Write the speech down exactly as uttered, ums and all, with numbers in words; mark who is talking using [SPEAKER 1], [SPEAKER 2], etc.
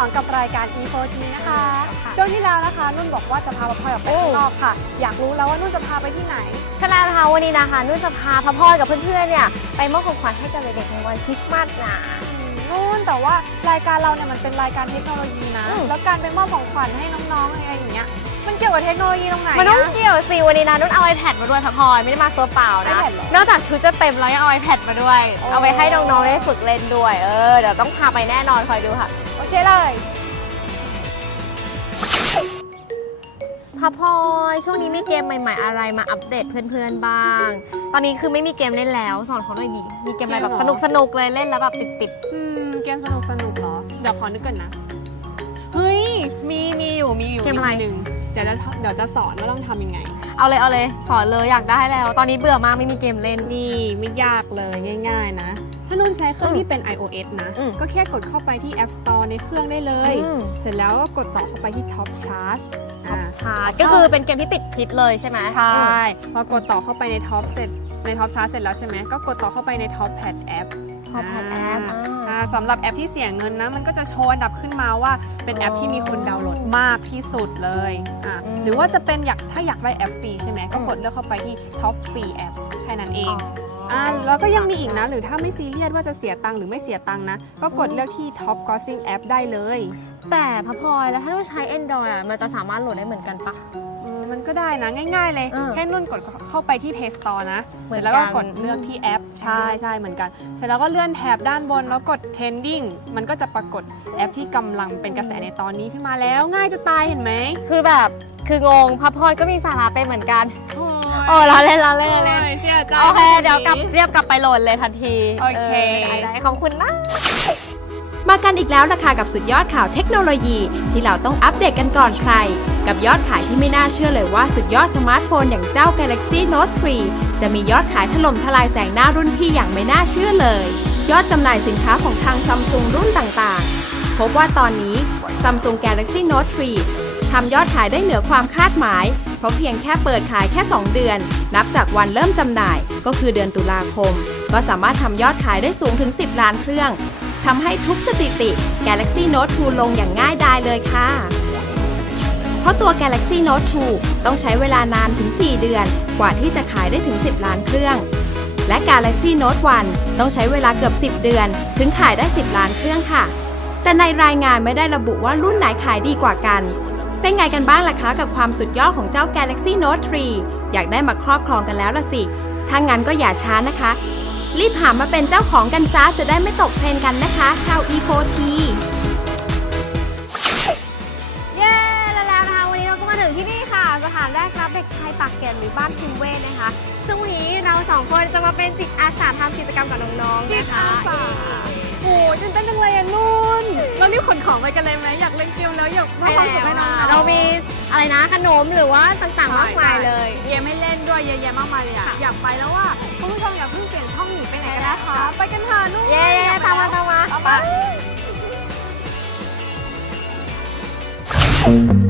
[SPEAKER 1] องกับรายการ อี โฟร์ ที นะคะช่วงที่แล้วนะคะนุ่นบอกว่าจะพาพลอยออกไปข้างนอกค่ะอยากรู้แล้วว่านุ่นจะพาไปที่ไหน
[SPEAKER 2] ใช่แล้วนะคะวันนี้นะคะนุ่นจะพาพลอยกับเพื่อนๆเนี่ยไปมอบของขวัญให้กับเด็กๆในวันคริสต์มาสนะ
[SPEAKER 1] นุ่นแต่ว่ารายการเราเนี่ยมันเป็นรายการเทคโนโลยีนะแล้วการไปมอบของขวัญให้น้องๆอะไรอย่างเงี้ยมันเกี่ยวกับเทคโนโลยีตรงไหน
[SPEAKER 2] มันต้องเกี่ยวสิวันนี้นะนุ่นเอา iPad มาด้วยค่ะพลอยไม่ได้มาตัวเปล่านะนอกจากชุดจะเต็มแล้วยังเอา iPad มาด้วยเอาไปให้น้องๆได้ฝึกเล่นด้วยเออเดี๋ยวต้องพาไปแน่นอนคอยดูค่ะ
[SPEAKER 1] โอเคเลย
[SPEAKER 2] พะพลอยช่วงนี้มีเกมใหม่ๆอะไรมาอัปเดตเพื่อนๆบ้างตอนนี้คือไม่มีเกมเล่นแล้วสอนเขาหน่อยดิมีเกมอะไรแบบสนุกๆเลยเล่นแล้วแบบติด
[SPEAKER 3] ๆอืมเกมสนุกสนุกเหรอเดี๋ยวขอนึกก่อนนะเฮ้ยมีมีอยู่มีอยู่
[SPEAKER 2] เกมอะไร
[SPEAKER 3] หนึ่งเดี๋ยวจะเดี๋ยวจะสอนว่าต้องทำยังไง
[SPEAKER 2] เอาเลยเอาเลยสอนเลยอยากได้แล้วตอนนี้เบื่อมากไม่มีเกมเล่น
[SPEAKER 3] นี่ไม่ยากเลยง่ายๆนะถ้านุ่นใช้เครื่องที่เป็น ไอ โอ เอส นะก็แค่กดเข้าไปที่ App Store ในเครื่องได้เลยเสร็จแล้วก็กดต่อเข้าไปที่ Top Chart
[SPEAKER 2] ชาร์จก็คือเป็นเกมที่ติดฮิตเลยใช่ไหม
[SPEAKER 3] ใช่พอกดต่อเข้าไปในท็อปเสร็จในท็อปชาร์จเสร็จแล้วใช่ไหมก็กดต่อเข้าไปในท็อปแพดแอป
[SPEAKER 2] ท็อปแพดแอป
[SPEAKER 3] สำหรับแอปที่เสียเงินนะมันก็จะโชว์อันดับขึ้นมาว่าเป็นแอปที่มีคนดาวน์โหลดมากที่สุดเลยอ่ะหรือว่าจะเป็นอยากถ้าอยากได้แอปฟรีใช่ไหมก็กดเลือกเข้าไปที่ท็อปฟรีแอปแค่นั้นเองอ่าแล้วก็ยังมีอีกนะหรือถ้าไม่ซีเรียสว่าจะเสียตังค์หรือไม่เสียตังค์นะก็กดเลือกที่ Top Grossing App ได้เลย
[SPEAKER 2] แต่พะพลอยแล้วถ้าเราใช้ Android อ่ะมันจะสามารถโหลดได้เหมือนกันปะ
[SPEAKER 3] มันก็ได้นะง่ายๆเลยแค่นุ่นกดเข้าไปที่ Play Store นะแล้วก็กดเลือกที่แอปใช่ใช่เหมือนกันเสร็จแล้วก็เลื่อนแถบด้านบนแล้วกด Trending มันก็จะปรากฏแอปที่กำลังเป็นกระแสในตอนนี้ขึ้นมาแล้วง่ายจะตายเห็นไหม
[SPEAKER 2] คือแบบคืองงพะพลอยก็มีสาระไปเหมือนกันโอ้เราเล่นเราเล่นเล่นโอเคเดี๋ยวกลับเรียบกลับไปโหลดเลยทันที
[SPEAKER 3] โอเค
[SPEAKER 2] ได้ขอบคุณนะ
[SPEAKER 4] มากันอีกแล้วนะคะกับสุดยอดข่าวเทคโนโลยีที่เราต้องอัปเดตกันก่อนใครกับยอดขายที่ไม่น่าเชื่อเลยว่าสุดยอดสมาร์ทโฟนอย่างเจ้า Galaxy Note ทรี จะมียอดขายถล่มทลายแซงหน้ารุ่นพี่อย่างไม่น่าเชื่อเลยยอดจำหน่ายสินค้าของทาง Samsung รุ่นต่างๆพบว่าตอนนี้ Samsung Galaxy Note ทรี ทำยอดขายได้เหนือความคาดหมายเพราะเพียงแค่เปิดขายแค่สองเดือนนับจากวันเริ่มจำหน่ายก็คือเดือนตุลาคมก็สามารถทำยอดขายได้สูงถึงสิบล้านเครื่องทำให้ทุบสถิติ Galaxy Note ทู ลงอย่างง่ายดายเลยค่ะเพราะตัว Galaxy Note ทู ต้องใช้เวลานานถึงสี่เดือนกว่าที่จะขายได้ถึงสิบล้านเครื่องและ Galaxy Note วัน ต้องใช้เวลาเกือบสิบเดือนถึงขายได้สิบล้านเครื่องค่ะแต่ในรายงานไม่ได้ระบุว่ารุ่นไหนขายดีกว่ากันเป็นไงกันบ้างล่ะคะกับความสุดยอดของเจ้า Galaxy Note ทรี อยากได้มาครอบครองกันแล้วล่ะสิถ้างั้นก็อย่าช้านะคะรีบหามาเป็นเจ้าของกันซะจะได้ไม่ตกเทรนด์กันนะคะชาว อี โฟร์ ที
[SPEAKER 2] เย้แล้วนะคะวันนี้เราก็มาถึงที่นี่ค่ะสถานแรกรับเด็กชายปากแก่นหรือบ้านพิมเวทนะคะซึ่งวันนี้เราสองคนจะมาเป็นจิตอาสาทำกิจกรรมกับน้องๆ
[SPEAKER 1] จิตอาสาโอ้ตื่นเต้นจังเลยอะนุ่นเรารีบขนของไปกันเลยไหมอยากเล่นเกมแล้วอยากว่าความสุขให้น้องๆ
[SPEAKER 2] เรามีอะไรนะขนมหรือว่าต่างๆมากมายเลย
[SPEAKER 1] เกมให้เล่นด้วยเยอะแยะมากมายเลยอะอยากไปแล้วว่าคุณผู้ชมอย่าเพิ่งเปลี่ยนช่องหนีไปไหนกันนะคะไปกันเถอะนุ่น
[SPEAKER 2] เย้ตามมาตามมา